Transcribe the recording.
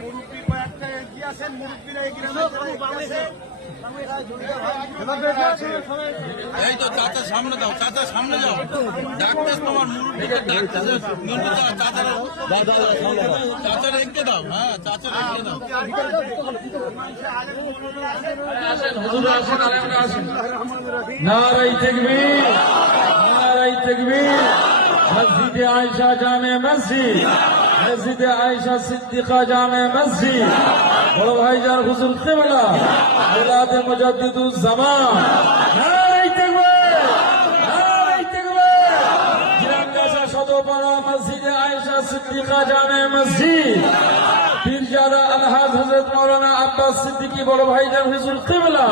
মুরব্বী কয়েকটা এগিয়ে আসেন, মুরব্বীরা এগিয়ে আসেন। এই তো চাচা সামনে দাও, চাচা সামনে যাও, ডাকতেছ তোমার মুরব্বীকে ডাকতেছে, চাচা রেখে দাও, হ্যাঁ চাচা রেখে দাও। নারায়ে তাকবীর, নারায়ে তাকবীর। মসজিদে আয়েশা জামে মসজিদ, মসজিদে আয়েশা সিদ্দিকা জামে মসজিদ, বড় ভাইজান হুজুর কিবলা আওলাদে মুজাদ্দিদুজ জামান। নারায়ে তাকবীর, নারায়ে তাকবীর। জিরানগাছা সদরপাড়া মসজিদে আয়েশা সিদ্দিকা জামে মসজিদ, পীরজাদা আলহাজ হযরত মাওলানা আব্বাস সিদ্দিকী বড় ভাইজান হুজুর কিবলা।